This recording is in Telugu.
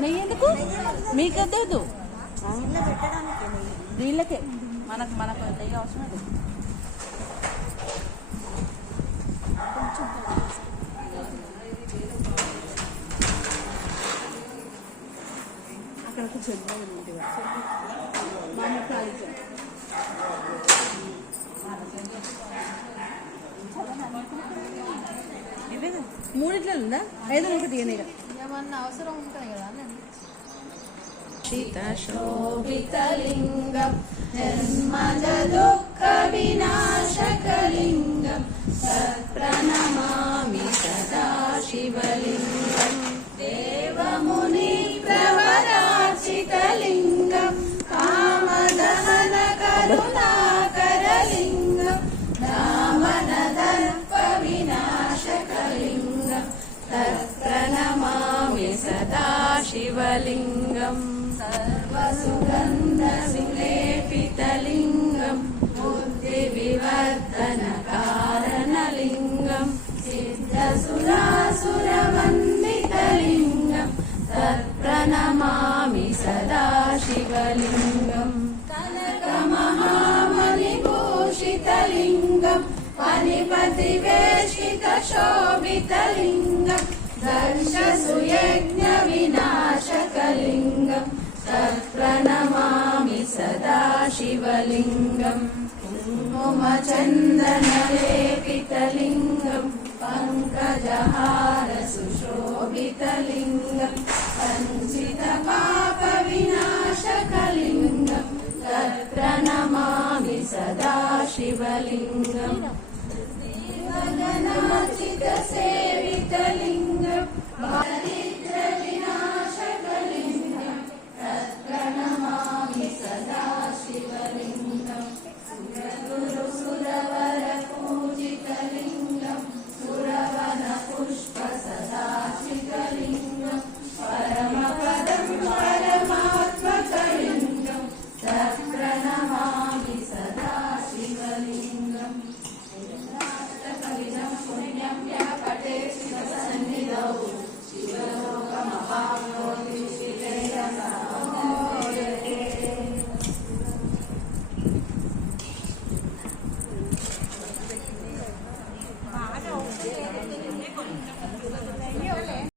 నెయ్యి ఎందుకు మీకద్దు వీళ్ళకే మనకు నెయ్యి అవసరం లేదు. అక్కడ మూడిట్లో ఉందా? ఐదు ఒకటి ఏమన్నా అవసరం ఉంటుంది కదా. శోభితలింగం జన్మజ దుఃఖ వినాశకలింగం తత్ప్రణమామి సదా శివలింగం దేవముని ప్రవరాచితలింగం కామదహన కరుణాకరలింగం దామనదర్ప వినాశకలింగం తత్ప్రణమామి సదా శివలింగం सर्वसुगन्धविलेपितलिङ्गं बुद्धिविवर्धनकारणलिङ्गं सिद्धसुरासुरवन्दितलिङ्गं तत्प्रणमामि सदा शिवलिङ्गं कनकमहामणिभूषितलिङ्गं फणिपतिवेशितशोभितलिङ्गं दर्शसुयज्ञविनाशकलिङ्गं तत्प्रणमामि सदा शिवलिङ्गं कुङ्कुमचन्दनलेपितलिङ्गं पङ्कजहारसुशोभितलिङ्गं सञ्चितपापविनाशकलिङ्गं तत्प्रणमामि सदा शिवलिङ्गं दीर्घगणाचितसेवितलिङ्गं दारिद्र्यविनाशकलिङ्गं तत्प्रणमामि सदा शिवलिङ्गं सुरगुरुसुरवरपूजितलिङ्गं सुरवनपुष्पसदाशितलिङ्गं परमपदं परमात्मकलिङ्गं तत्प्रणमामि सदा शिवलिङ्गं कलिनं पुण्यं व्यापटे शिवसन्निधौ शिवलोकमवाप्नोति शिवैरसामोदते